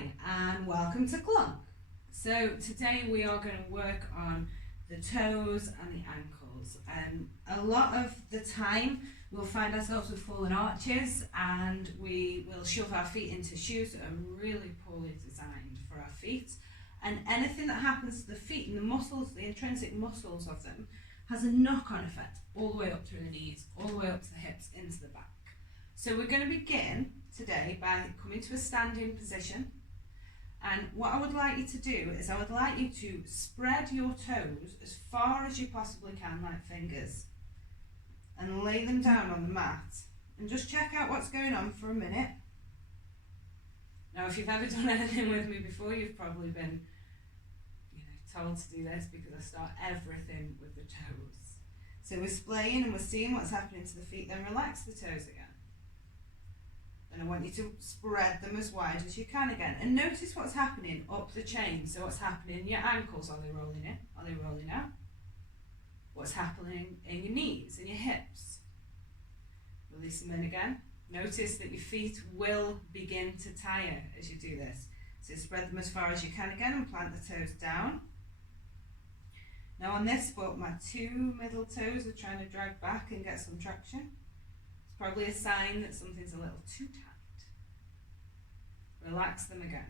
Hi and welcome to Clunk. So today we are going to work on the toes and the ankles. A lot of the time we'll find ourselves with fallen arches and we will shove our feet into shoes that are really poorly designed for our feet. And anything that happens to the feet and the muscles, the intrinsic muscles of them, has a knock-on effect all the way up through the knees, all the way up to the hips, into the back. So we're going to begin today by coming to a standing position, and what I would like you to do is I would like you to spread your toes as far as you possibly can, like fingers, and lay them down on the mat and just check out what's going on for a minute. Now if you've ever done anything with me before, you've probably been told to do this because I start everything with the toes. So we're splaying and we're seeing what's happening to the feet, then relax the toes again. And I want you to spread them as wide as you can again. And notice what's happening up the chain. So what's happening in your ankles? Are they rolling in? Are they rolling out? What's happening in your knees and your hips? Release them in again. Notice that your feet will begin to tire as you do this. So spread them as far as you can again and plant the toes down. Now on this foot, my two middle toes are trying to drag back and get some traction. Probably a sign that something's a little too tight. Relax them again.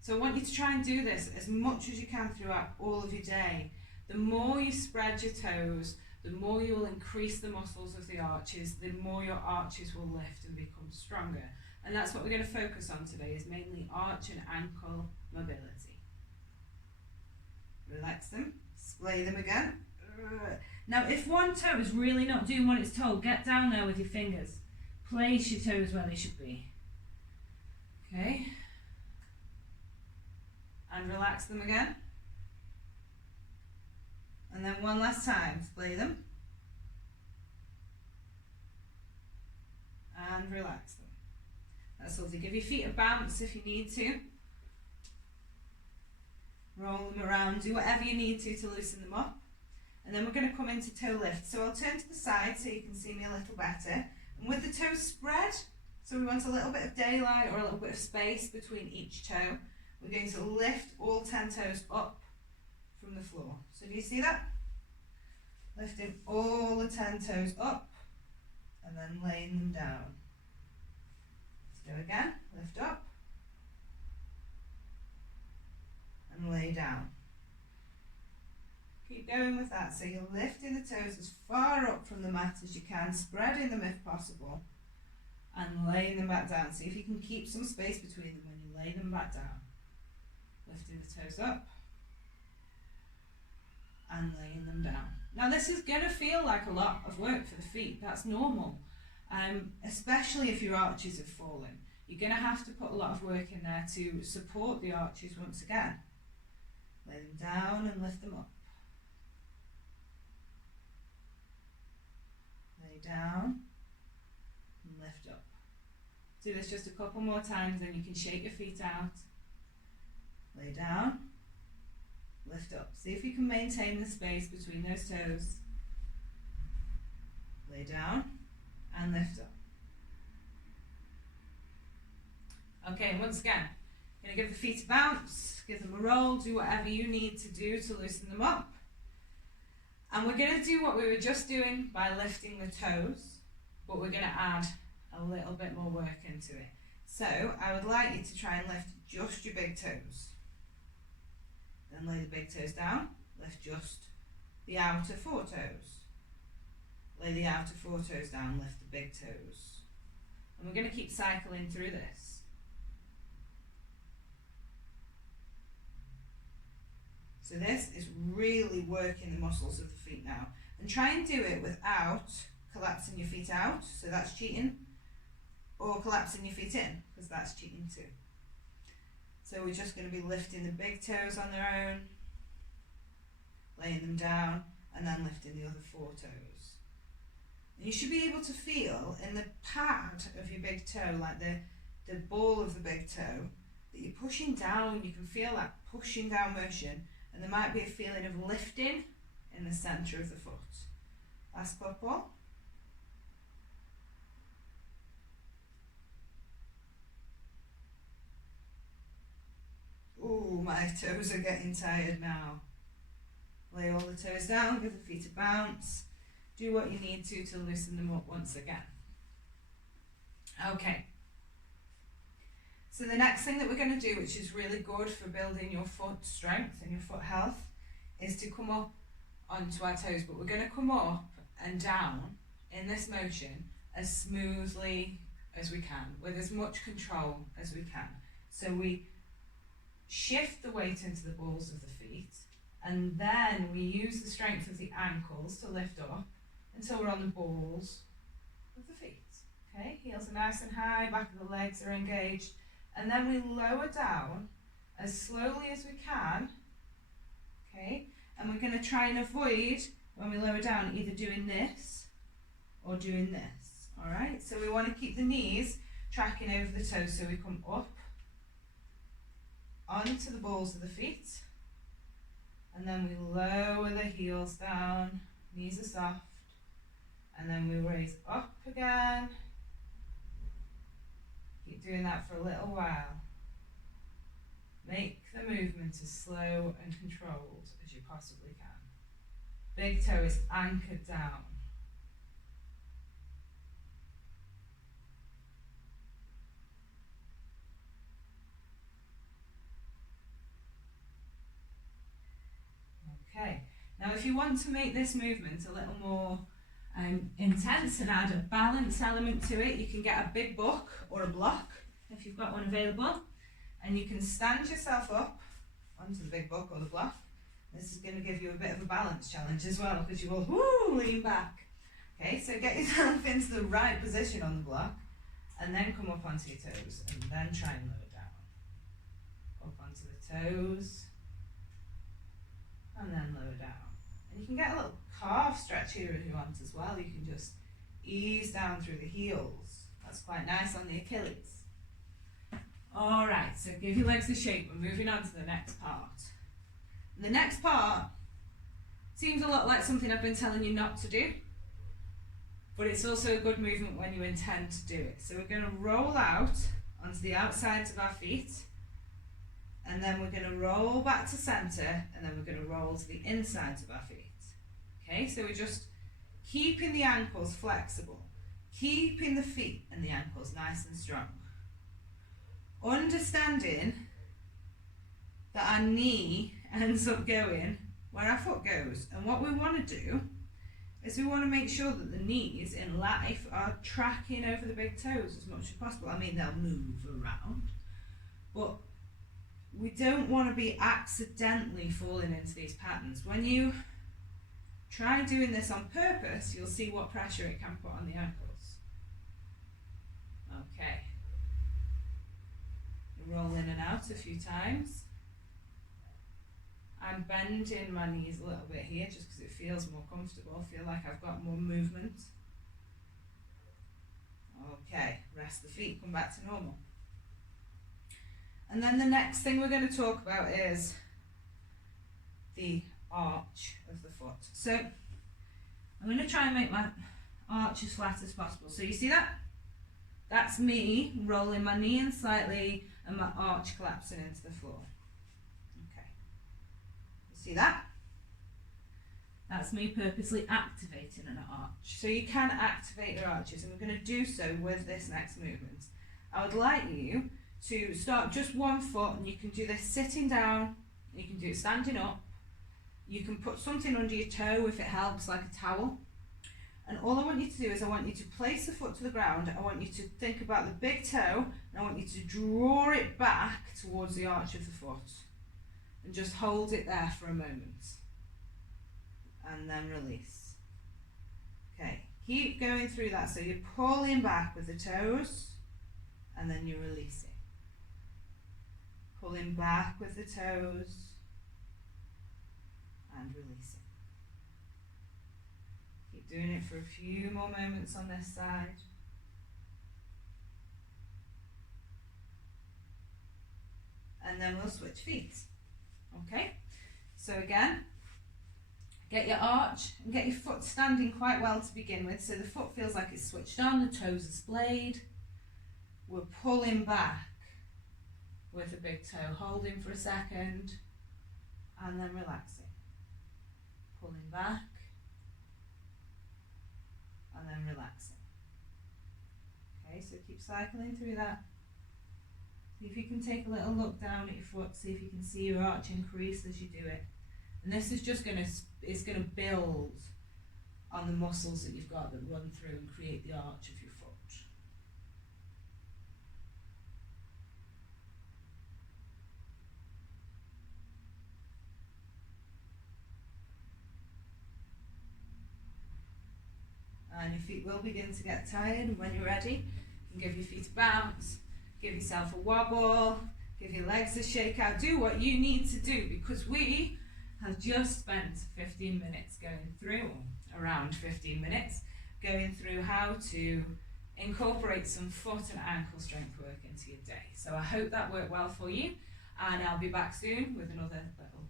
So I want you to try and do this as much as you can throughout all of your day. The more you spread your toes, the more you will increase the muscles of the arches, the more your arches will lift and become stronger. And that's what we're going to focus on today, is mainly arch and ankle mobility. Relax them, splay them again. Now if one toe is really not doing what it's told, get down there with your fingers. Place your toes where they should be. Okay. And relax them again. And then one last time, splay them. And relax them. That's lovely. Give your feet a bounce if you need to. Roll them around, do whatever you need to loosen them up. And then we're going to come into toe lift. So I'll turn to the side so you can see me a little better. And with the toes spread, so we want a little bit of daylight or a little bit of space between each toe, we're going to lift all 10 toes up from the floor. So do you see that? Lifting all the 10 toes up and then laying them down. Let's go again. Lift up and lay down. Keep going with that. So you're lifting the toes as far up from the mat as you can, spreading them if possible, and laying them back down. See if you can keep some space between them when you lay them back down. Lifting the toes up and laying them down. Now this is going to feel like a lot of work for the feet. That's normal, especially if your arches have fallen. You're going to have to put a lot of work in there to support the arches once again. Lay them down and lift them up. Down and lift up. Do this just a couple more times, then you can shake your feet out. Lay down, lift up. See if you can maintain the space between those toes. Lay down and lift up. Okay, once again, I'm going to give the feet a bounce, give them a roll, do whatever you need to do to loosen them up. And we're going to do what we were just doing by lifting the toes, but we're going to add a little bit more work into it. So I would like you to try and lift just your big toes. Then lay the big toes down, lift just the outer 4 toes. Lay the outer 4 toes down, lift the big toes. And we're going to keep cycling through this. So this is really working the muscles of the feet now. And try and do it without collapsing your feet out, so that's cheating, or collapsing your feet in, because that's cheating too. So we're just going to be lifting the big toes on their own, laying them down, and then lifting the other 4 toes. And you should be able to feel in the pad of your big toe, like the ball of the big toe, that you're pushing down. You can feel that pushing down motion. And there might be a feeling of lifting in the centre of the foot. Last couple. my toes are getting tired now. Lay all the toes down, give the feet a bounce. Do what you need to loosen them up once again. Okay. So the next thing that we're going to do, which is really good for building your foot strength and your foot health, is to come up onto our toes. But we're going to come up and down in this motion as smoothly as we can, with as much control as we can. So we shift the weight into the balls of the feet, and then we use the strength of the ankles to lift up until we're on the balls of the feet. Okay, heels are nice and high, back of the legs are engaged, and then we lower down as slowly as we can. Okay, and we're going to try and avoid, when we lower down, either doing this or doing this. All right, so we want to keep the knees tracking over the toes, so we come up onto the balls of the feet, and then we lower the heels down, knees are soft, and then we raise up again. Keep doing that for a little while. Make the movement as slow and controlled as you possibly can. Big toe is anchored down. Okay, now if you want to make this movement a little more intense and add a balance element to it, you can get a big book or a block if you've got one available, and you can stand yourself up onto the big book or the block. This is going to give you a bit of a balance challenge as well, because you will lean back. Okay, so get yourself into the right position on the block, and then come up onto your toes, and then try and lower down. Up onto the toes, and then lower down. And you can get a little calf stretch here if you want as well. You can just ease down through the heels. That's quite nice on the Achilles. Alright, so give your legs a shake. We're moving on to the next part. And the next part seems a lot like something I've been telling you not to do, but it's also a good movement when you intend to do it. So we're going to roll out onto the outsides of our feet, and then we're going to roll back to centre, and then we're going to roll to the insides of our feet. Okay, so we're just keeping the ankles flexible, keeping the feet and the ankles nice and strong. Understanding that our knee ends up going where our foot goes. And what we want to do is we want to make sure that the knees in life are tracking over the big toes as much as possible. I mean, they'll move around, but we don't want to be accidentally falling into these patterns. When you try doing this on purpose, you'll see what pressure it can put on the ankles. Okay. Roll in and out a few times. I'm bending my knees a little bit here just because it feels more comfortable. I feel like I've got more movement. Okay, rest the feet, come back to normal. And then the next thing we're going to talk about is the arch of the foot. So I'm going to try and make my arch as flat as possible. So you see that? That's me rolling my knee in slightly and my arch collapsing into the floor. Okay. You see that? That's me purposely activating an arch. So you can activate your arches, and we're going to do so with this next movement. I would like you to start just one foot, and you can do this sitting down, you can do it standing up, you can put something under your toe if it helps, like a towel. And all I want you to do is I want you to place the foot to the ground. I want you to think about the big toe, and I want you to draw it back towards the arch of the foot and just hold it there for a moment and then release. Okay, keep going through that. So you're pulling back with the toes and then you're releasing. Pulling back with the toes and releasing. Doing it for a few more moments on this side. And then we'll switch feet. Okay? So again, get your arch and get your foot standing quite well to begin with. So the foot feels like it's switched on, the toes are splayed. We're pulling back with the big toe, holding for a second and then relaxing, pulling back and then relaxing. Okay, so keep cycling through that. See if you can take a little look down at your foot, see if you can see your arch increase as you do it. And this is just going to build on the muscles that you've got that run through and create the arch of your foot. And your feet will begin to get tired. When you're ready, you can give your feet a bounce, give yourself a wobble, give your legs a shake out. Do what you need to do, because we have just spent 15 minutes going through, around 15 minutes, going through how to incorporate some foot and ankle strength work into your day. So I hope that worked well for you, and I'll be back soon with another little